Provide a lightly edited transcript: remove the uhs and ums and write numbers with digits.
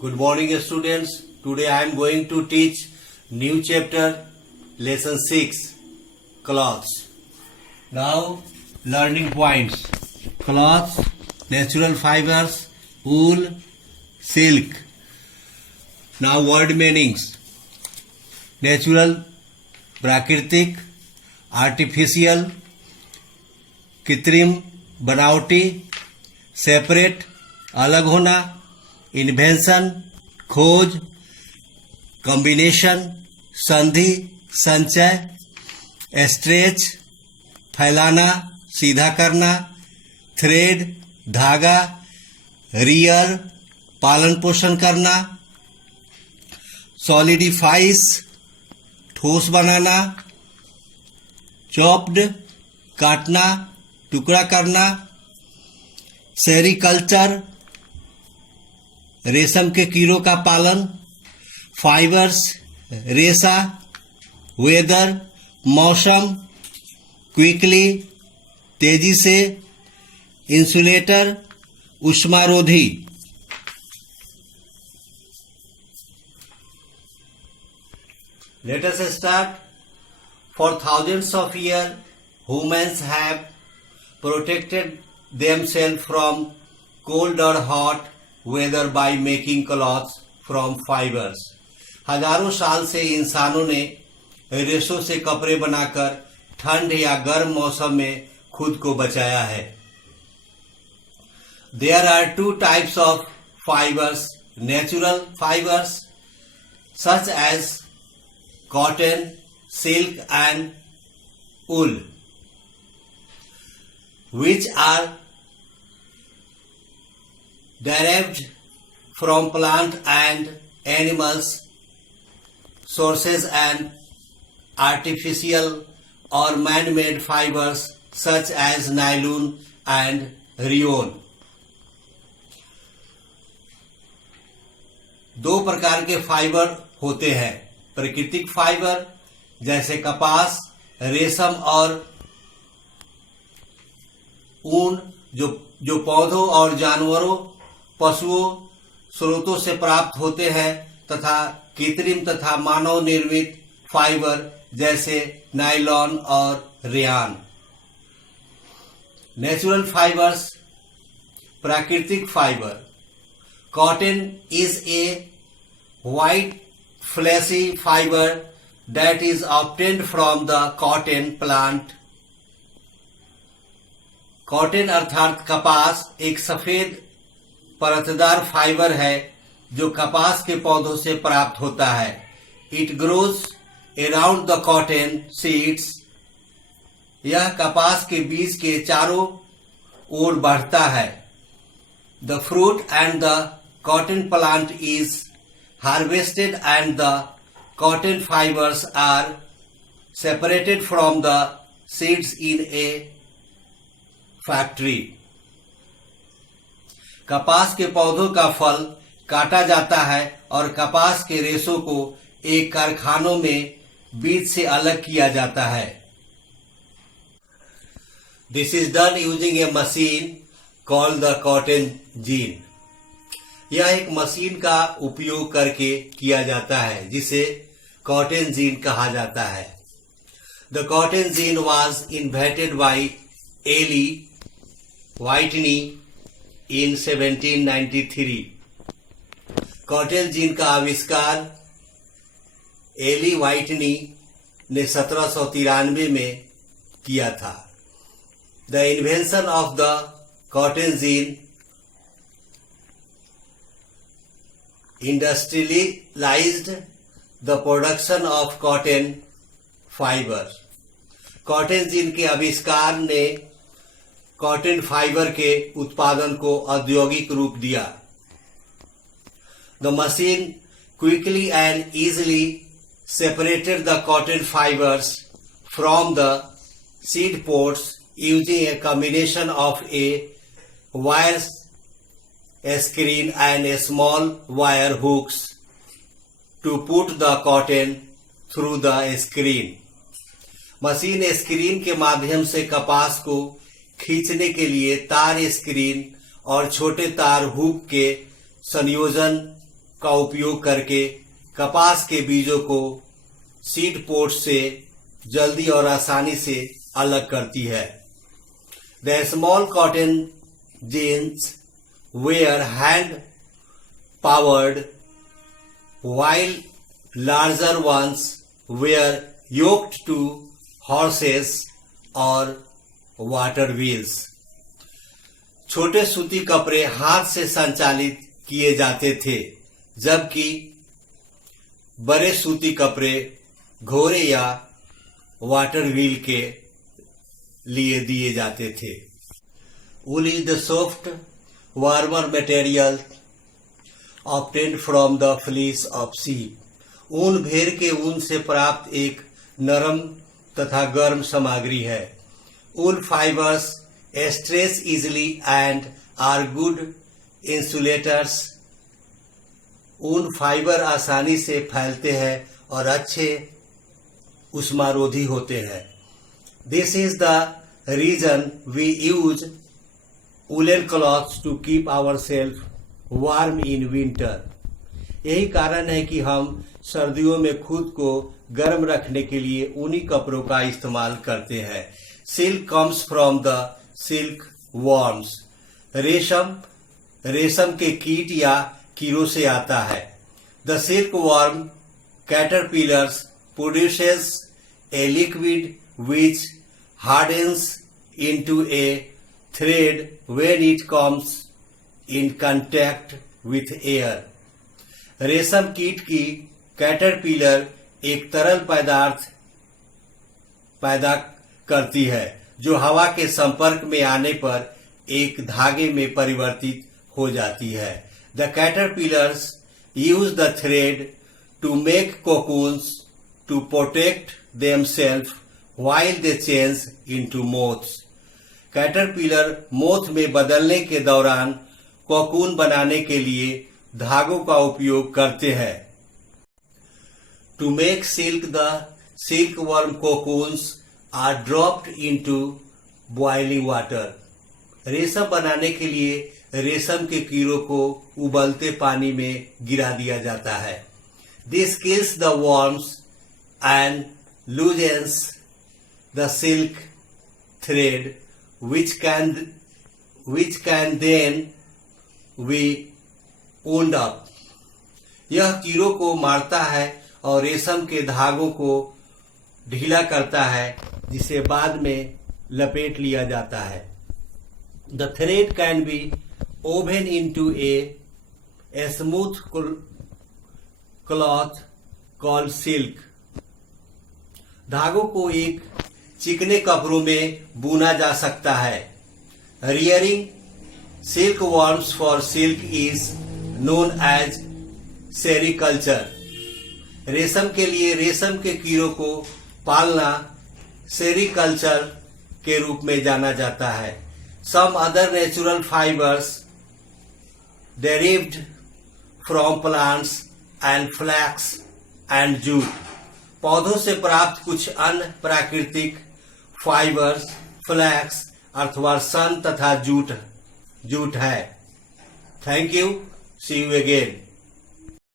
Good morning, students. Today I am going to teach new chapter, lesson 6, cloths. Now, learning points. Cloths, natural fibers, wool, silk. Now, word meanings. Natural, प्राकृतिक, artificial, कृत्रिम, बनावटी, separate, अलग होना, invention, खोज, combination, संधि, संचय, stretch, फैलाना, सीधा करना, थ्रेड, धागा, रियर, पालन पोषण करना, सॉलिडिफाइस, ठोस बनाना, चॉप्ड, काटना, टुकड़ा करना, सेरिकल्चर, रेशम के कीड़ों का पालन, फाइबर्स, रेशा, वेदर, मौसम, क्विकली, तेजी से, insulator, उष्मारोधी. Let us start. For thousands of years, humans have protected themselves from cold or hot weather by making cloths from fibers. हजारों साल से इंसानों ने रेशों से कपड़े बनाकर ठंड या गर्म मौसम में खुद को बचाया है. There are two types of fibers: natural fibers such as cotton, silk and wool, which are derived from plant and animals sources, and artificial or man-made fibers such as nylon and rayon. दो प्रकार के fibre होते हैं: प्राकृतिक fibre जैसे कपास, रेशम और ऊन जो पौधों और जानवरों, पशुओं, स्रोतों से प्राप्त होते हैं, तथा कृत्रिम तथा मानव निर्मित फाइबर जैसे नायलॉन और रेयान. नेचुरल फाइबर्स, प्राकृतिक fibre. Cotton is a white fleshy fiber that is obtained from the cotton plant. Cotton अर्थात कपास एक सफेद परतदार फाइबर है जो कपास के पौधों से प्राप्त होता है. It grows around the cotton seeds. यह कपास के बीज के चारों ओर बढ़ता है. The fruit and the cotton plant is harvested and the cotton fibers are separated from the seeds in a factory. कपास के पौधों का फल काटा जाता है और कपास के रेशों को एक कारखानों में बीज से अलग किया जाता है. This is done using a machine called the cotton gin. यह एक मशीन का उपयोग करके किया जाता है जिसे कॉटन जीन कहा जाता है. The cotton gin was invented by Eli Whitney in 1793. Cotton gin का आविष्कार एली व्हाइटनी ने 1793 में किया था. The invention of the cotton gin industrialized the production of cotton fiber. Cotton gin के आविष्कार ने कॉटन फाइबर के उत्पादन को औद्योगिक रूप दिया. The machine quickly and easily separated the cotton fibers from the seed pods using a combination of a wire screen and a small wire hooks to put the cotton through the screen. Machine screen के माध्यम से कपास को खींचने के लिए तार screen और छोटे तार हुक के संयोजन का उपयोग करके कपास के बीजों को सीड पोट से जल्दी और आसानी से अलग करती है। The small cotton gins were hand powered while larger ones were yoked to horses or water wheels. छोटे सूती कपड़े हाथ से संचालित किए जाते थे, जबकि बड़े सूती कपड़े घोड़े या वाटर व्हील के लिए दिए जाते थे। Wool is the soft, warmer material obtained from the fleece of sheep. ऊन भेड़ के ऊन से प्राप्त एक नरम तथा गर्म सामग्री है। Wool fibers stretch easily and are good insulators. ऊन फाइबर आसानी से फैलते हैं और अच्छे उष्मारोधी होते हैं। This is the reason we use woolen cloths to keep ourselves warm in winter. यही कारण है कि हम सर्दियों में खुद को गर्म रखने के लिए ऊनी कपड़ों का इस्तेमाल करते हैं। Silk comes from the silk worms. रेशम के कीट या कीड़ों से आता है। The silk worm caterpillars produces a liquid which hardens into A thread when it comes in contact with air. रेशम कीट की कैटरपिलर एक तरल पदार्थ पैदा करती है जो हवा के संपर्क में आने पर एक धागे में परिवर्तित हो जाती है. The caterpillars use the thread to make cocoons to protect themselves while they change into moths. Caterpillar moth में बदलने के दौरान कोकून बनाने के लिए धागों का उपयोग करते हैं. To make silk the silkworm cocoons are dropped into boiling water. रेशम बनाने के लिए रेशम के कीड़ों को उबलते पानी में गिरा दिया जाता है. This kills the worms and loosens the silk thread which can then be wound up. यह कीड़ों को मारता है और रेशम के धागों को ढीला करता है, जिसे बाद में लपेट लिया जाता है. The thread can be woven into a smooth cloth called silk. धागों को एक चिकने कपड़ों में बुना जा सकता है. Rearing silk worms for silk is known as sericulture. रेशम के लिए रेशम के कीड़ों को पालना सेरिकल्चर के रूप में जाना जाता है. Some other natural fibers derived from plants and flax and jute. पौधों से प्राप्त कुछ अन्य प्राकृतिक फाइबर्स फ्लैक्स अथवा सन तथा जूट है. Thank you. See you again.